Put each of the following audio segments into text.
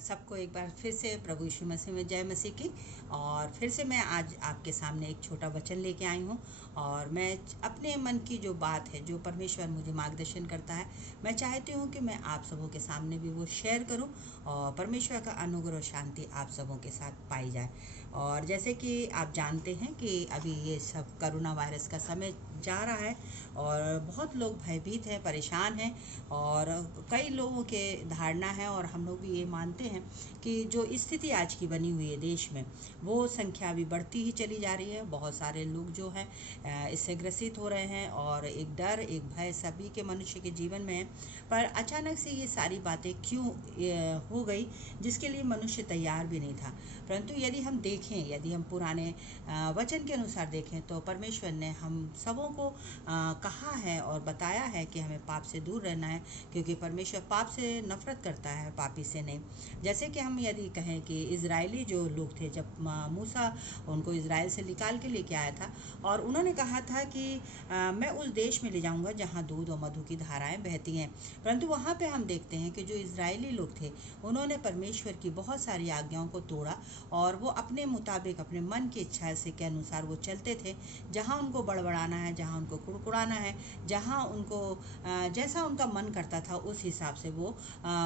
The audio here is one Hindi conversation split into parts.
सबको एक बार फिर से प्रभु यीशु मसीह में जय मसीह की। और फिर से मैं आज आपके सामने एक छोटा वचन लेके आई हूँ। और मैं अपने मन की जो बात है, जो परमेश्वर मुझे मार्गदर्शन करता है, मैं चाहती हूँ कि मैं आप सबों के सामने भी वो शेयर करूँ और परमेश्वर का अनुग्रह और शांति आप सबों के साथ पाई जाए। और जैसे कि आप जानते हैं कि अभी ये सब कोरोना वायरस का समय जा रहा है और बहुत लोग भयभीत हैं, परेशान हैं। और कई लोगों के धारणा है और हम लोग भी ये मानते हैं कि जो स्थिति आज की बनी हुई है देश में, वो संख्या अभी बढ़ती ही चली जा रही है। बहुत सारे लोग जो हैं इससे ग्रसित हो रहे हैं और एक डर, एक भय सभी के मनुष्य के जीवन में है। पर अचानक से ये सारी बातें क्यों हो गई, जिसके लिए मनुष्य तैयार भी नहीं था। परंतु यदि हम देखें, यदि हम पुराने वचन के अनुसार देखें, तो परमेश्वर ने हम सबों को कहा है और बताया है कि हमें पाप से दूर रहना है, क्योंकि परमेश्वर पाप से नफरत करता है, पापी से नहीं। जैसे कि हम यदि कहें कि इजरायली जो लोग थे, जब मूसा उनको इजराइल से निकाल के लेके आया था और उन्होंने कहा था कि मैं उस देश में ले जाऊंगा जहां दूध और मधु की धाराएं बहती हैं। परंतु वहां पे हम देखते हैं कि जो इजरायली लोग थे, उन्होंने परमेश्वर की बहुत सारी आज्ञाओं को तोड़ा और वो अपने मुताबिक, अपने मन की इच्छा से के अनुसार वो चलते थे। जहाँ उनको बड़बड़ाना है, जहाँ उनको कुड़कुड़ाना है, जहाँ उनको जैसा उनका मन करता था उस हिसाब से वो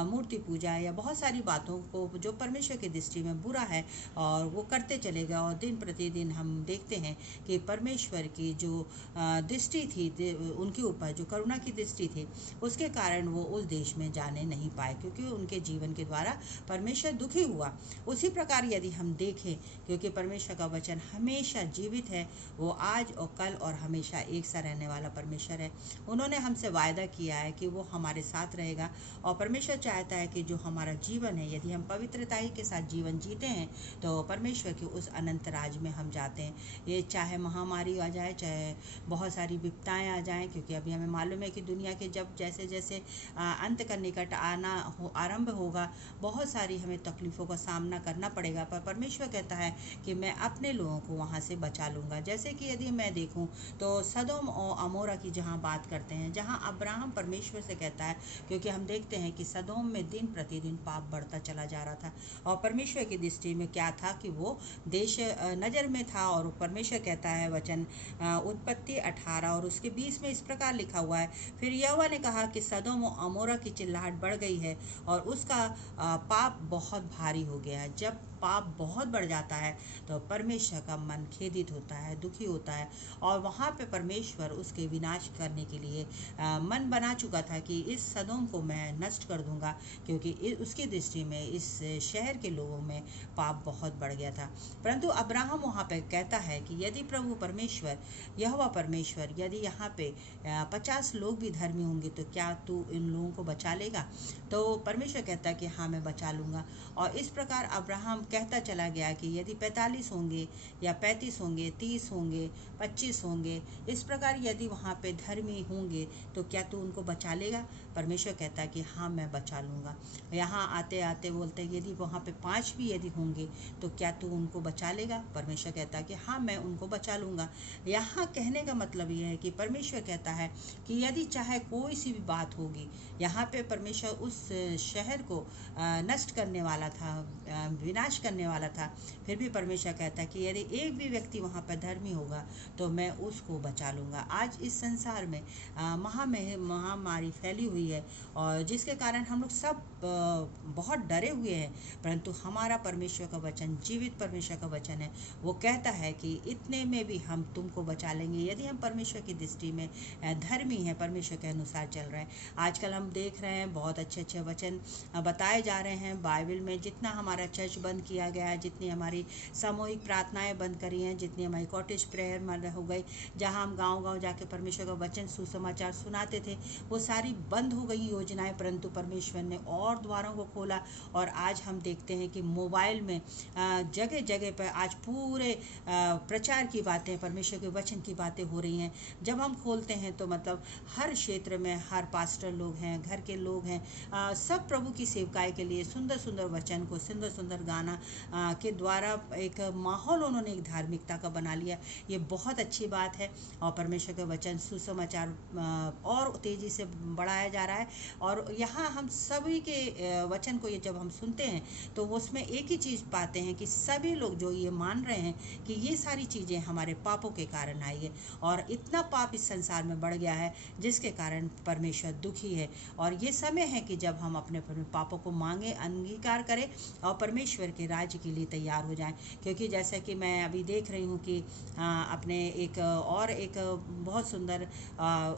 मूर्ति पूजा या बहुत सारी बातों को जो परमेश्वर की दृष्टि में बुरा है और वो करते चले गए। और दिन प्रतिदिन हम देखते हैं कि परमेश्वर की जो दृष्टि थी उनके ऊपर, जो करुणा की दृष्टि थी, उसके कारण वो उस देश में जाने नहीं पाए, क्योंकि उनके जीवन के द्वारा परमेश्वर दुखी हुआ। उसी प्रकार यदि हम देखें, क्योंकि परमेश्वर का वचन हमेशा जीवित है, वो आज और कल और हमेशा एक सा रहने वाला परमेश्वर है। उन्होंने हमसे वायदा किया है कि वो हमारे साथ रहेगा। और परमेश्वर चाहता है कि जो हमारा जीवन है, यदि हम पवित्रता के साथ जीवन जीते हैं, तो परमेश्वर के उस अनंत राज में हम जाते हैं। ये चाहे महामारी आ जाए, चाहे बहुत सारी विपदाएं आ जाएं, क्योंकि अभी हमें मालूम है कि दुनिया के जब जैसे जैसे अंत का निकट आरंभ होगा, बहुत सारी हमें तकलीफ़ों का सामना करना पड़ेगा। पर परमेश्वर कहता है कि मैं अपने लोगों को वहाँ से बचा लूँगा। जैसे कि यदि मैं देखूँ तो सदोम और अमोरा की जहाँ बात करते हैं, जहाँ अब्राहम परमेश्वर से कहता है, क्योंकि हम देखते हैं कि सदोम में दिन प्रतिदिन पाप बढ़ता चला जा रहा था और परमेश्वर की दृष्टि में क्या था कि वो देश नज़र में था। और परमेश्वर कहता है वचन उत्पत्ति 18 और उसके 20 में इस प्रकार लिखा हुआ है, फिर यहोवा ने कहा कि सदोम और अमोरा की चिल्लाहट बढ़ गई है और उसका पाप बहुत भारी हो गया है। जब पाप बहुत बढ़ जाता है तो परमेश्वर का मन खेदित होता है, दुखी होता है। और वहाँ पे परमेश्वर उसके विनाश करने के लिए मन बना चुका था कि इस सदोम को मैं नष्ट कर दूंगा, क्योंकि उसकी दृष्टि में इस शहर के लोगों में पाप बहुत बढ़ गया था। परंतु अब्राहम वहाँ पे कहता है कि यदि प्रभु परमेश्वर, यहोवा परमेश्वर, यदि यहाँ पे 50 लोग भी धर्मी होंगे तो क्या तू इन लोगों को बचा लेगा? तो परमेश्वर कहता है कि हाँ, मैं बचा लूँगा। और इस प्रकार अब्राहम कहता चला गया कि यदि 45 होंगे या 35 होंगे, 30 होंगे, 25 होंगे, इस प्रकार यदि वहाँ पे धर्मी होंगे तो क्या तू उनको बचा लेगा? परमेश्वर कहता है कि हाँ, मैं बचा लूँगा। यहाँ आते आते बोलते हैं यदि वहाँ पे 5 भी यदि होंगे तो क्या तू उनको बचा लेगा? परमेश्वर कहता है कि हाँ, मैं उनको बचा लूँगा। यहाँ कहने का मतलब ये है कि परमेश्वर कहता है कि यदि चाहे कोई सी भी बात होगी, यहाँ पे परमेश्वर उस शहर को नष्ट करने वाला था, विनाश करने वाला था, फिर भी परमेश्वर कहता है कि यदि एक भी व्यक्ति वहाँ पर धर्मी होगा तो मैं उसको बचा लूँगा। आज इस संसार में महामारी फैली हुई है और जिसके कारण हम लोग सब बहुत डरे हुए हैं। परंतु हमारा परमेश्वर का वचन, जीवित परमेश्वर का वचन है, वो कहता है कि इतने में भी हम तुमको बचा लेंगे यदि हम परमेश्वर की दृष्टि में धर्मी हैं, परमेश्वर के अनुसार चल रहे हैं। आजकल हम देख रहे हैं बहुत अच्छे अच्छे वचन बताए जा रहे हैं बाइबल में। जितना हमारा चर्च बंद किया गया है, जितनी हमारी सामूहिक प्रार्थनाएं बंद करी हैं, जितनी हमारी कॉटेज प्रेयर हो गई, जहां हम गांव-गांव जाके परमेश्वर का वचन, सुसमाचार सुनाते थे, वो सारी बंद हो गई योजनाएं। परंतु परमेश्वर ने और द्वारों को खोला और आज हम देखते हैं कि मोबाइल में जगह जगह पर आज पूरे प्रचार की बातें, परमेश्वर के वचन की बातें हो रही हैं। जब हम खोलते हैं तो मतलब हर क्षेत्र में हर पास्टर लोग हैं, घर के लोग हैं, सब प्रभु की सेवकाई के लिए सुंदर सुंदर वचन को, सुंदर सुंदर गाना के द्वारा एक माहौल उन्होंने एक धार्मिकता का बना लिया। ये बहुत अच्छी बात है और परमेश्वर के वचन, सुसमाचार और तेज़ी से बढ़ाया जा रहा है। और यहाँ हम सभी के वचन को ये जब हम सुनते हैं तो उसमें एक ही चीज़ पाते हैं कि सभी लोग जो ये मान रहे हैं कि ये सारी चीज़ें हमारे पापों के कारण आई है, और इतना पाप इस संसार में बढ़ गया है जिसके कारण परमेश्वर दुखी है। और ये समय है कि जब हम अपने पापों को मांगे, अंगीकार करें और परमेश्वर के राज्य के लिए तैयार हो जाएं। क्योंकि जैसा कि मैं अभी देख रही हूँ कि अपने एक बहुत सुंदर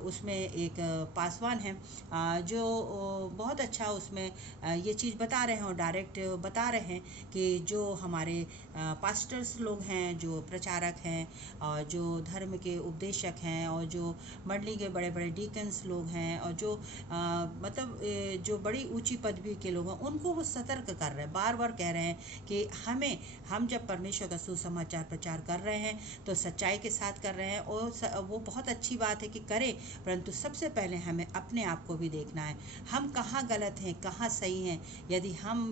उसमें एक पासवान है जो बहुत अच्छा उसमें ये चीज़ बता रहे हैं और डायरेक्ट बता रहे हैं कि जो हमारे पास्टर्स लोग हैं, जो प्रचारक हैं और जो धर्म के उपदेशक हैं और जो मंडली के बड़े बड़े डीकन्स लोग हैं और जो मतलब जो बड़ी ऊंची पदवी के लोग हैं, उनको वो सतर्क कर रहे हैं, बार बार कह रहे हैं कि हम जब परमेश्वर का सुसमाचार प्रचार कर रहे हैं तो सच्चाई के साथ कर रहे हैं। और वो बहुत अच्छी बात है कि करें, परंतु सबसे पहले हमें अपने आप को भी देखना है, हम कहाँ गलत हैं कहाँ सही हैं। यदि हम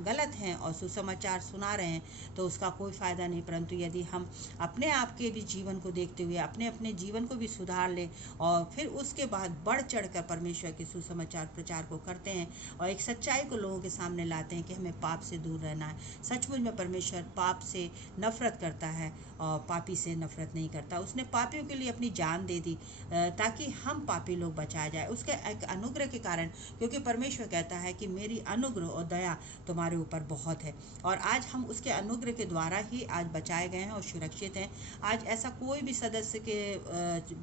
गलत हैं और सुसमाचार सुना रहे हैं तो उसका कोई फ़ायदा नहीं, परंतु यदि हम अपने आप के भी जीवन को देखते हुए अपने जीवन को भी सुधार लें और फिर उसके बाद बढ़ चढ़ कर परमेश्वर के सुसमाचार प्रचार को करते हैं और एक सच्चाई को लोगों के सामने लाते हैं कि हमें पाप से दूर रहना है। सचमुच में परमेश्वर पाप से नफरत करता है और पापी से नफरत नहीं करता। उसने पापियों के लिए अपनी जान दे दी ताकि हम पापी लोग बचाए जाए उसके एक अनुग्रह के कारण, क्योंकि परमेश्वर कहता है कि मेरी अनुग्रह और दया तुम्हारे ऊपर बहुत है। और आज हम उसके अनुग्रह के द्वारा ही आज बचाए गए हैं और सुरक्षित हैं। आज ऐसा कोई भी सदस्य के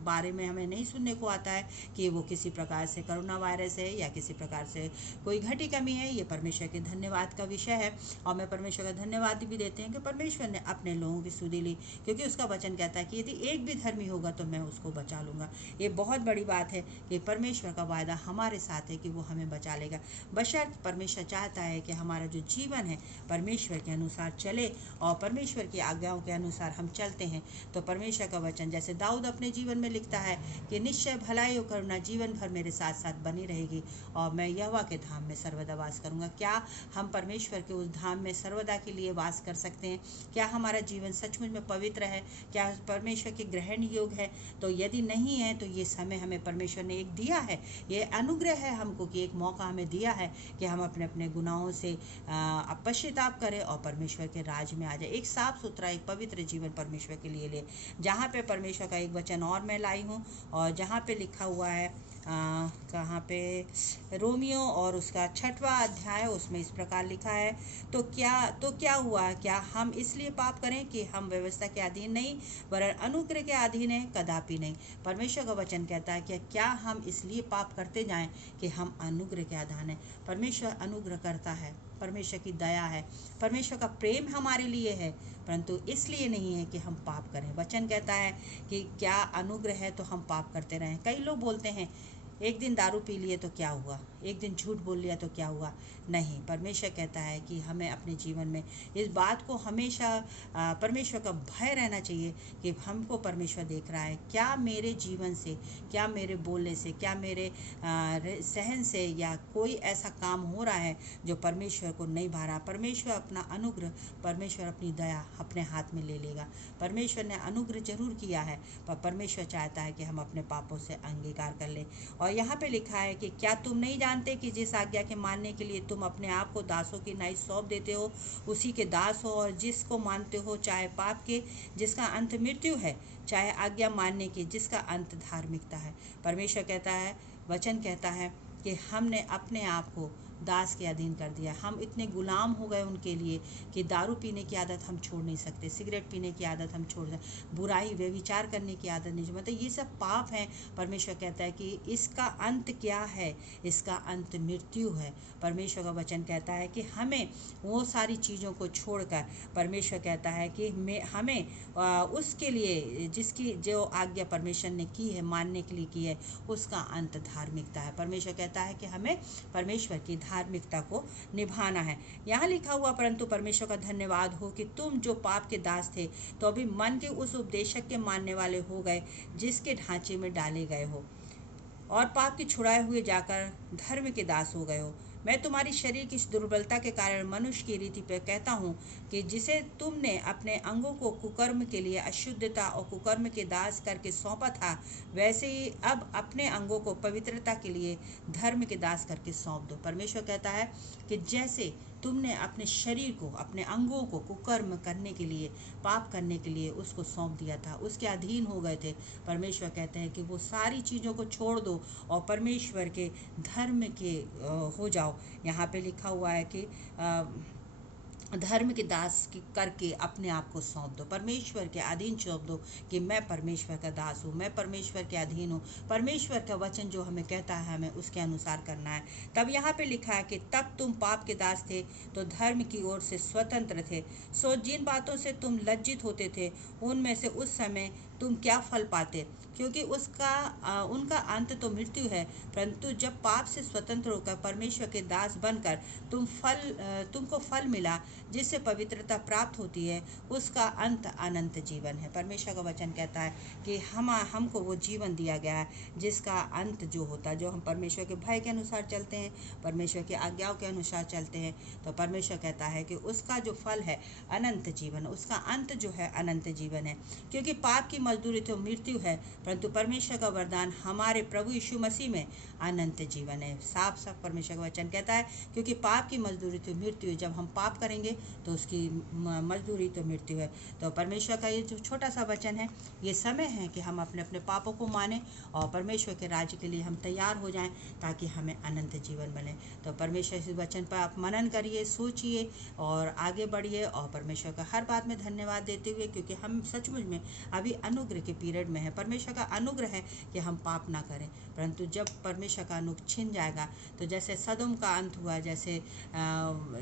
बारे में हमें नहीं सुनने को आता है कि वो किसी प्रकार से कोरोना वायरस है या किसी प्रकार से कोई घटी कमी है। ये परमेश्वर के धन्यवाद का विषय है और मैं परमेश्वर का धन्यवाद भी देते हैं कि परमेश्वर ने अपने लोगों की सुधि ली, क्योंकि उसका वचन कहता है कि यदि एक भी धर्मी होगा तो मैं उसको बचा लूँगा। ये बहुत बड़ी बात है कि परमेश्वर का वायदा हमारे साथ है कि वो हमें बचा लेगा, बशर्ते परमेश्वर चाहता है कि हमारा जो जीवन है परमेश्वर के अनुसार चले और परमेश्वर की आज्ञाओं के अनुसार हम चलते हैं। तो परमेश्वर का वचन जैसे दाऊद अपने जीवन में लिखता है कि निश्चय भलाई और करुणा जीवन भर मेरे साथ साथ बनी रहेगी और मैं यहोवा के धाम में सर्वदा वास करूँगा। क्या हम परमेश्वर के उस धाम में सर्वदा के लिए वास कर सकते हैं? क्या हमारा जीवन सचमुच में पवित्र है? क्या परमेश्वर के ग्रहण योग है? तो यदि नहीं है तो ये समय हमें परमेश्वर ने एक दिया है, ये अनुग्रह है हमको कि एक मौका हमें दिया है कि हम अपने अपने गुनाहों से पश्चाताप करें और परमेश्वर के राज में आ जाए। एक साफ सुथरा एक पवित्र जीवन परमेश्वर के लिए ले, जहाँ पे परमेश्वर का एक वचन और मैं लाई हूँ और जहाँ पे लिखा हुआ है कहाँ पे, रोमियो और उसका 6वां अध्याय, उसमें इस प्रकार लिखा है, तो क्या हुआ? क्या हम इसलिए पाप करें कि हम व्यवस्था के अधीन नहीं वरन अनुग्रह के अधीन हैं? कदापि नहीं। परमेश्वर का वचन कहता है कि क्या हम इसलिए पाप करते जाएं कि हम अनुग्रह के अधीन हैं? परमेश्वर अनुग्रह करता है, परमेश्वर की दया है, परमेश्वर का प्रेम हमारे लिए है, परंतु इसलिए नहीं है कि हम पाप करें। वचन कहता है कि क्या अनुग्रह है तो हम पाप करते रहें। कई लोग बोलते हैं एक दिन दारू पी लिए तो क्या हुआ, एक दिन झूठ बोल लिया तो क्या हुआ। नहीं, परमेश्वर कहता है कि हमें अपने जीवन में इस बात को हमेशा परमेश्वर का भय रहना चाहिए कि हमको परमेश्वर देख रहा है। क्या मेरे जीवन से, क्या मेरे बोलने से, क्या मेरे सहन से या कोई ऐसा काम हो रहा है जो परमेश्वर को नहीं भा रहा। परमेश्वर अपना अनुग्रह, परमेश्वर अपनी दया अपने हाथ में ले लेगा। परमेश्वर ने अनुग्रह जरूर किया है, पर परमेश्वर चाहता है कि हम अपने पापों से अंगीकार कर लें। और यहाँ पे लिखा है कि क्या तुम नहीं जानते कि जिस आज्ञा के मानने के लिए तुम अपने आप को दासों की नाई सौंप देते हो उसी के दास हो, और जिसको मानते हो चाहे पाप के जिसका अंत मृत्यु है, चाहे आज्ञा मानने के जिसका अंत धार्मिकता है। परमेश्वर कहता है, वचन कहता है कि हमने अपने आप को दास के अधीन कर दिया। हम इतने गुलाम हो गए उनके लिए कि दारू पीने की आदत हम छोड़ नहीं सकते, सिगरेट पीने की आदत हम छोड़ सकते, बुराई व्यभिचार करने की आदत नहीं, मतलब ये सब पाप हैं। परमेश्वर कहता है कि इसका अंत क्या है? इसका अंत मृत्यु है। परमेश्वर का वचन कहता है कि हमें वो सारी चीज़ों को छोड़कर, परमेश्वर कहता है कि हमें उसके लिए जिसकी जो आज्ञा परमेश्वर ने की है, मानने के लिए की है, उसका अंत धार्मिकता है। परमेश्वर कहता है कि हमें परमेश्वर की धार्मिकता को निभाना है। यहाँ लिखा हुआ, परंतु परमेश्वर का धन्यवाद हो कि तुम जो पाप के दास थे तो अभी मन के उस उपदेशक के मानने वाले हो गए जिसके ढांचे में डाले गए हो, और पाप के छुड़ाए हुए जाकर धर्म के दास हो गए हो। मैं तुम्हारी शरीर की इस दुर्बलता के कारण मनुष्य की रीति पर कहता हूँ कि जिसे तुमने अपने अंगों को कुकर्म के लिए अशुद्धता और कुकर्म के दास करके सौंपा था, वैसे ही अब अपने अंगों को पवित्रता के लिए धर्म के दास करके सौंप दो। परमेश्वर कहता है कि जैसे तुमने अपने शरीर को, अपने अंगों को कुकर्म करने के लिए, पाप करने के लिए उसको सौंप दिया था, उसके अधीन हो गए थे, परमेश्वर कहते हैं कि वो सारी चीज़ों को छोड़ दो और परमेश्वर के धर्म के हो जाओ। यहाँ पे लिखा हुआ है कि धर्म के दास करके अपने आप को सौंप दो, परमेश्वर के अधीन सौंप दो कि मैं परमेश्वर का दास हूँ, मैं परमेश्वर के अधीन हूँ। परमेश्वर का वचन जो हमें कहता है हमें उसके अनुसार करना है। तब यहाँ पे लिखा है कि तब तुम पाप के दास थे तो धर्म की ओर से स्वतंत्र थे। सो जिन बातों से तुम लज्जित होते थे उनमें से उस समय तुम क्या फल पाते, क्योंकि उनका अंत तो मृत्यु है। परंतु जब पाप से स्वतंत्र होकर परमेश्वर के दास बनकर तुमको फल मिला जिससे पवित्रता प्राप्त होती है, उसका अंत अनंत जीवन है। परमेश्वर का वचन कहता है कि हमको वो जीवन दिया गया है जिसका अंत जो होता है, जो हम परमेश्वर के भय के अनुसार चलते हैं, परमेश्वर की आज्ञाओं के अनुसार चलते हैं, तो परमेश्वर कहता है कि उसका जो फल है अनंत जीवन, उसका अंत जो है अनंत जीवन है। क्योंकि पाप की मजदूरी तो मृत्यु है, परंतु परमेश्वर का वरदान हमारे प्रभु यीशु मसीह में अनंत जीवन है। साफ साफ परमेश्वर का वचन कहता है, क्योंकि पाप की मजदूरी तो मृत्यु है, जब हम पाप करेंगे तो उसकी मजदूरी तो मृत्यु है। तो परमेश्वर का ये जो छोटा सा वचन है, ये समय है कि हम अपने अपने पापों को माने और परमेश्वर के राज्य के लिए हम तैयार हो जाएं, ताकि हमें अनंत जीवन मिले। तो परमेश्वर इस वचन पर आप मनन करिए, सोचिए और आगे बढ़िए, और परमेश्वर का हर बात में धन्यवाद देते हुए, क्योंकि हम सचमुच में अभी अनुग्रह के पीरियड में है। परमेश्वर का अनुग्रह है कि हम पाप ना करें, परंतु जब परमेश्वर का अनुग्रह छिन जाएगा तो जैसे सदोम का अंत हुआ, जैसे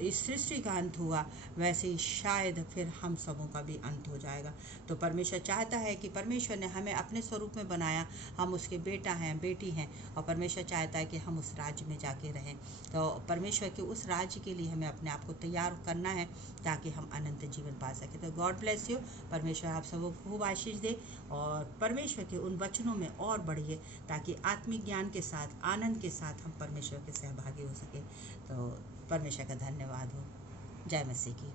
इस सृष्टि का अंत हुआ, वैसे ही शायद फिर हम सबों का भी अंत हो जाएगा। तो परमेश्वर चाहता है कि परमेश्वर ने हमें अपने स्वरूप में बनाया, हम उसके बेटा हैं, बेटी हैं, और परमेश्वर चाहता है कि हम उस राज्य में जाके रहें। तो परमेश्वर के उस राज्य के लिए हमें अपने आप को तैयार करना है, ताकि हम अनंत जीवन पा सकें। तो गॉड ब्लेस यू। परमेश्वर आप सबको खूब आशीष दे और परमेश्वर के उन वचनों में और बढ़िए, ताकि आत्मिक ज्ञान के साथ, आनंद के साथ हम परमेश्वर के सहभागी हो सके। तो परमेश्वर का धन्यवाद हो। जय मसीह की।